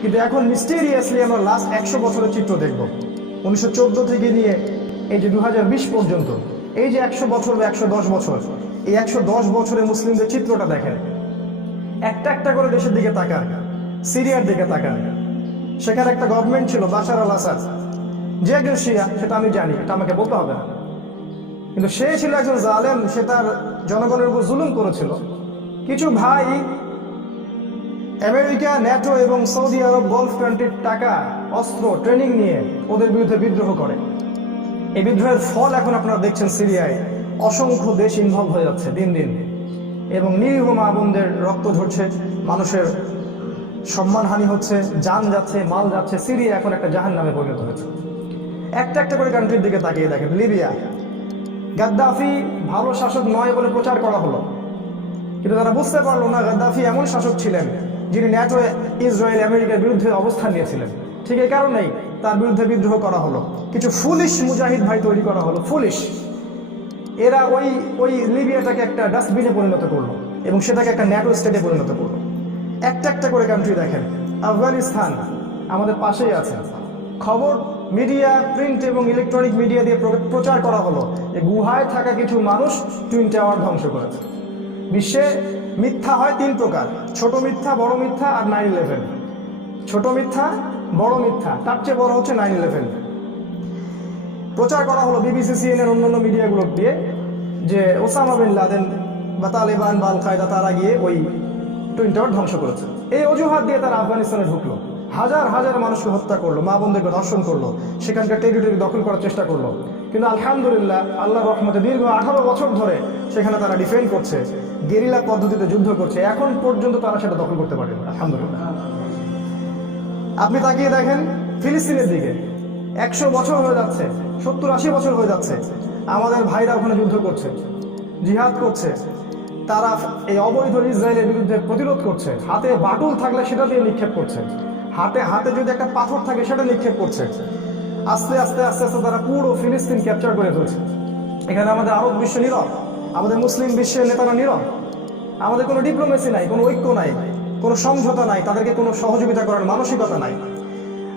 কিন্তু এখন মিস্টেরিয়াসলি আমরা লাস্ট 100 বছরের চিত্র দেখব। 1914 থেকে নিয়ে এই যে 2020 পর্যন্ত, এই যে 100 বছর বা 110 বছর, এই 110 বছরে মুসলিমদের চিত্রটা দেখেন। একটা একটা করে দেশের দিকে তাকান, সিরিয়ার দিকে তাকান। সেখানে একটা গভর্নমেন্ট ছিল, বাশার আল আসাদ। যে একজন শিয়া সেটা আমি জানি, এটা আমাকে বলতে হবে না, কিন্তু সে ছিল একজন জালেম। সে তার জনগণের উপর জুলুম করেছিল। কিছু ভাই আমেরিকা, ন্যাটো এবং সৌদি আরব, গলফ কান্ট্রির টাকা, অস্ত্র, ট্রেনিং নিয়ে ওদের বিরুদ্ধে বিদ্রোহ করে। এই বিদ্রোহের ফল এখন আপনারা দেখছেন সিরিয়ায়। অসংখ্য দেশ ইনভলভ হয়ে যাচ্ছে দিন দিন, এবং নিরীহ মা বোনদের রক্ত ঝরছে, মানুষের সম্মানহানি হচ্ছে, যান যাচ্ছে, মাল যাচ্ছে। সিরিয়া এখন একটা জাহান্নামে পরিণত হয়েছে। একটা একটা করে কান্ট্রির দিকে তাকিয়ে দেখেন। লিবিয়া, গাদ্দাফি ভালো শাসক নয় বলে প্রচার করা হলো, কিন্তু তারা বুঝতে পারলো না গাদ্দাফি এমন শাসক ছিলেন যিনি ন্যাটো, ইসরায়েল, আমেরিকার বিরুদ্ধে অবস্থান নিয়েছিলেন। ঠিক এই কারণেই তার বিরুদ্ধে বিদ্রোহ করা হলো। কিছু ফুলিশ মুজাহিদ ভাই তৈরি করা হলো, ফুলিশ। এরা ওই লিবিয়াটাকে একটা ডাস্টবিনে পরিণত করলো এবং সেটাকে একটা ন্যাটো স্টেটে পরিণত করলো। একটা একটা করে কান্ট্রি দেখেন। আফগানিস্তান আমাদের পাশেই আছে। খবর, মিডিয়া, প্রিন্ট এবং ইলেকট্রনিক মিডিয়া দিয়ে প্রচার করা হলো যে গুহায় থাকা কিছু মানুষ টুইন টাওয়ার ধ্বংস করেছে। বিশ্বে মিথ্যা হয় 3 প্রকার: ছোট মিথ্যা, বড় মিথ্যা আর 9/11। ছোট মিথ্যা, বড় মিথ্যা, তার চেয়ে বড় হচ্ছে 9/11। প্রচার করা হলো বিবিসি, সিএনএন, অন্যান্য মিডিয়াগুলো দিয়ে যে ওসামা বিন লাদেন বা তালেবান বা আল কায়দা তারা গিয়ে ওই টুইন টাওয়ার ধ্বংস করেছে। এই অজুহাত দিয়ে তারা আফগানিস্তানে ঢুকলো, হাজার হাজার মানুষকে হত্যা করলো, মা বোনদেরকে ধর্ষণ করলো, সেখানকার টেরিটরি দখল করার চেষ্টা করলো। কিন্তু আলহামদুলিল্লাহ, আল্লাহর রহমতে দীর্ঘ 18 বছর ধরে সেখানে তারা ডিফেন্ড করছে, গেরিলা পদ্ধতিতে যুদ্ধ করছে। এখন পর্যন্ত তারা সেটা দখল করতে পারেনি, আলহামদুলিল্লাহ। আপনি তাকিয়ে দেখেন ফিলিস্তিনের দিকে। 100 বছর হয়ে যাচ্ছে, 70-80 বছর হয়ে যাচ্ছে, আমাদের ভাইরা ওখানে যুদ্ধ করছে, জিহাদ করছে। তারা এই অবৈধ ইসরায়েলের বিরুদ্ধে প্রতিরোধ করছে। হাতে বাটুল থাকলে সেটা দিয়ে নিক্ষেপ করছে, হাতে যদি একটা পাথর থাকে সেটা নিক্ষেপ করছে। আস্তে আস্তে আস্তে আস্তে তারা পুরো ফিলিস্তিন ক্যাপচার করে ফেলছে। এখানে আমাদের আরব বিশ্ব নীরব, আমাদের মুসলিম বিশ্বের নেতারা নীরব। আমাদের কোনো ডিপ্লোমেসি নাই, কোনো ঐক্য নাই, কোনো সমঝোতা নাই, তাদেরকে কোনো সহযোগিতা করার মানসিকতা নাই।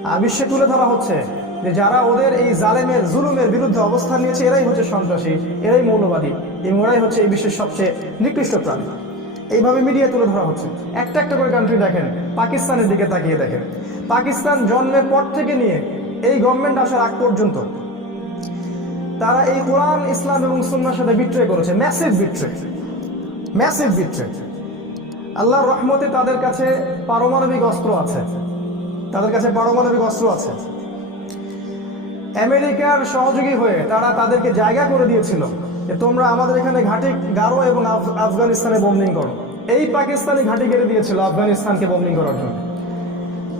আর বিশ্বে তুলে ধরা হচ্ছে যে যারা ওদের এই জালেমের, জুলুমের বিরুদ্ধে অবস্থান নিয়েছে এরাই হচ্ছে সন্ত্রাসী, এরাই মৌলবাদী, এবং ওরাই হচ্ছে এই বিশ্বের সবচেয়ে নিকৃষ্ট প্রাণী। এইভাবে মিডিয়া তুলে ধরা হচ্ছে। একটা একটা করে কান্ট্রি দেখেন। পাকিস্তানের দিকে তাকিয়ে দেখেন। পাকিস্তান জন্মের পর থেকে নিয়ে এই গভর্নমেন্ট আসার আগ পর্যন্ত তারা এই কোরআন, ইসলাম এবং সুন্নাহর সাথে বিট্রে করেছে। Massive betray, massive betray. আল্লাহর রহমতে তাদের কাছে পারমাণবিক অস্ত্র আছে, তাদের কাছে পারমাণবিক অস্ত্র আছে। আমেরিকার সহযোগী হয়ে তারা তাদেরকে জায়গা করে দিয়েছিল যে তোমরা আমাদের এখানে ঘাঁটি গাড়ো এবং আফগানিস্তানে বোম্বিং করো। এই পাকিস্তানি ঘাঁটি গেড়ে দিয়েছিল আফগানিস্তানকে বোম্বিং করার জন্য।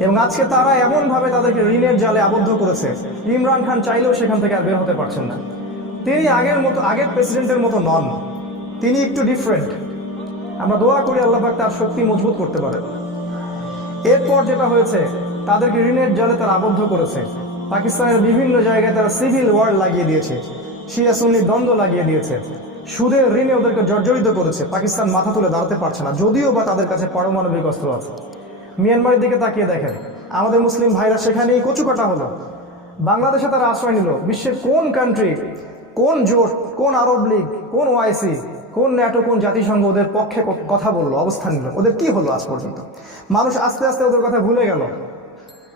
এবং আজকে তারা এমনভাবে তাদেরকে ঋণের জালে আবদ্ধ করেছে, ইমরান খান চাইলেও সেখান থেকে আর বের হতে পারছেন না। তিনি আগের প্রেসিডেন্টের মতো নন, তিনি একটু ডিফারেন্ট। আমরা দোয়া করি আল্লাহ পাক তার শক্তি মজবুত করতে পারে। এরপর যেটা হয়েছে, তাদেরকে ঋণের জালে তারা আবদ্ধ করেছে। পাকিস্তানের বিভিন্ন জায়গায় তারা সিভিল ওয়ার লাগিয়ে দিয়েছে, শিয়া সুন্নি দ্বন্দ্ব লাগিয়ে দিয়েছে, সুদের ঋণে ওদেরকে জর্জরিত করেছে। পাকিস্তান মাথা তুলে দাঁড়াতে পারছে না, যদিও বা তাদের কাছে পারমাণবিক অস্ত্র আছে। মিয়ানমারের দিকে তাকিয়ে দেখেন, আমাদের মুসলিম ভাইরা সেখানেই কচুকাটা হলো। বাংলাদেশে তারা আশ্রয় নিল। বিশ্বের কোন কান্ট্রি, কোন জোট, কোন আরব লীগ, কোন ওআইসি, কোন ন্যাটো, কোন জাতিসংঘ ওদের পক্ষে কথা বললো, অবস্থান নিল? ওদের কি হলো আজ পর্যন্ত? মানুষ আস্তে আস্তে ওদের কথা ভুলে গেল,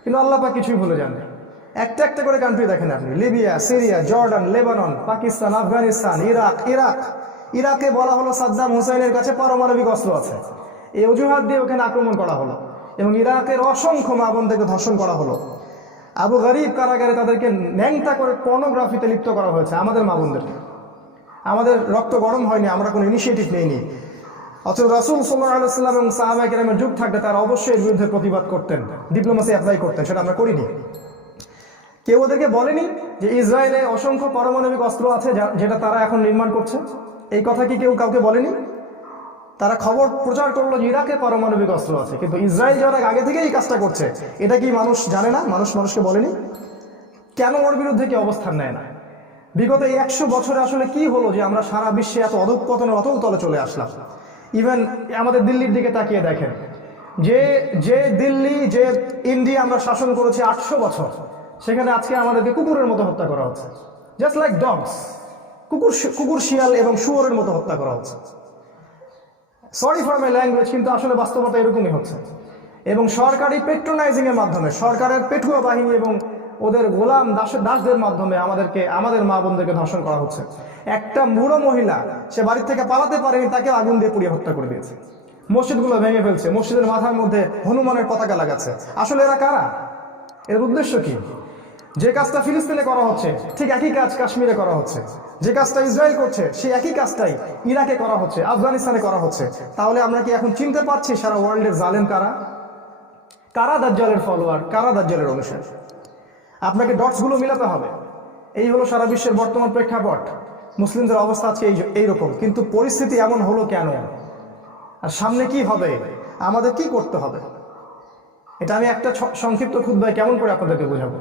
কিন্তু আল্লাহ পাক কিছুই ভুলে যান। একটা একটা করে কান্ট্রি দেখেন আপনি। Libya, Syria, Jordan, Lebanon, Pakistan, Afghanistan, ইরাকে বলা হলো সাদ্দাম হুসাইনের কাছে পারমাণবিক অস্ত্র আছে। এই অজুহাত দিয়ে ওখানে আক্রমণ করা হলো এবং ইরাকের অসংখ্য মা বোনদেরকে ধর্ষণ করা হলো। আবু গরিব কারাগারে তাদেরকে ন্যাংটা করে পর্নোগ্রাফিতে লিপ্ত করা হয়েছে। আমাদের মা বোনদেরকে, আমাদের রক্ত গরম হয়নি, আমরা কোনো ইনিশিয়েটিভ নেইনি। অথচ রাসূল সাল্লাল্লাহু আলাইহি ওয়াসাল্লাম এবং সাহাবায়ে কেরামের যুগ থাকতে তারা অবশ্যই এর বিরুদ্ধে প্রতিবাদ করতেন, ডিপ্লোমেসি অ্যাপ্লাই করতেন। সেটা আমরা করিনি। কেউ ওদেরকে বলেনি যে ইসরায়েলে অসংখ্য পারমাণবিক অস্ত্র আছে যেটা তারা এখন নির্মাণ করছে? এই কথা কি কেউ কাউকে বলেনি? তারা খবর প্রচার করলো যে ইরাকে পারমাণবিক অস্ত্র আছে, কিন্তু ইসরায়েল যারা আগে থেকেই এই কাজটা করছে, এটা কি মানুষ জানে না? মানুষকে বলেনি কেন? ওর বিরুদ্ধে কি অবস্থান নেয় না? বিগত এই 100 বছরে আসলে কি হলো যে আমরা সারা বিশ্বে এত অধঃপতনের অতল তলে চলে আসলাম? ইভেন আমাদের দিল্লির দিকে তাকিয়ে দেখেন, যে যে দিল্লি, যে ইন্ডিয়া আমরা শাসন করেছি 800 বছর, সেখানে আজকে আমাদেরকে কুকুরের মতো হত্যা করা হচ্ছে, জাস্ট লাইক ডগস। কুকুর, শিয়াল এবং শুয়োরের মতো হত্যা করা হচ্ছে। সরি ফর মাই ল্যাঙ্গুয়েজ, কিন্তু আসলে বাস্তবতা এরকমই হচ্ছে। এবং সরকারি পেট্রোনাইজিং এর মাধ্যমে, সরকারের পেটুয়া বাহিনী এবং ওদের গোলাম দাসদের মাধ্যমে আমাদের মা বোনদেরকে ধর্ষণ করা হচ্ছে। একটা বুড়ো মহিলা, সে বাড়ি থেকে পালাতে পারেনি, তাকে আগুন দিয়ে পুড়িয়ে হত্যা করে দিয়েছে। মসজিদগুলো ভেঙে ফেলছে, মসজিদের মাথার মধ্যে হনুমানের পতাকা লাগাচ্ছে। আসলে এরা কারা? এর উদ্দেশ্য কি? যে কাজটা ফিলিস্তিনে করা হচ্ছে ঠিক একই কাজ কাশ্মীরে করা হচ্ছে, যে কাজটা ইসরায়েল করছে সেই একই কাজটাই ইরাকে করা হচ্ছে, আফগানিস্তানে করা হচ্ছে। তাহলে আমরা কি এখন চিনতে পারছি সারা ওয়ার্ল্ডের জালেম কারা? কারা দাজ্জালের ফলোয়ার, কারা দাজ্জালের অনুসারী? আপনাকে ডটস গুলো মিলাতে হবে। এই হলো সারা বিশ্বের বর্তমান প্রেক্ষাপট। মুসলিমদের অবস্থা আজকে এইরকম, কিন্তু পরিস্থিতি এমন হলো কেন, আর সামনে কি হবে, আমাদের কি করতে হবে, এটা আমি একটা সংক্ষিপ্ত খুতবায় কেমন করে আপনাদেরকে বোঝাবো?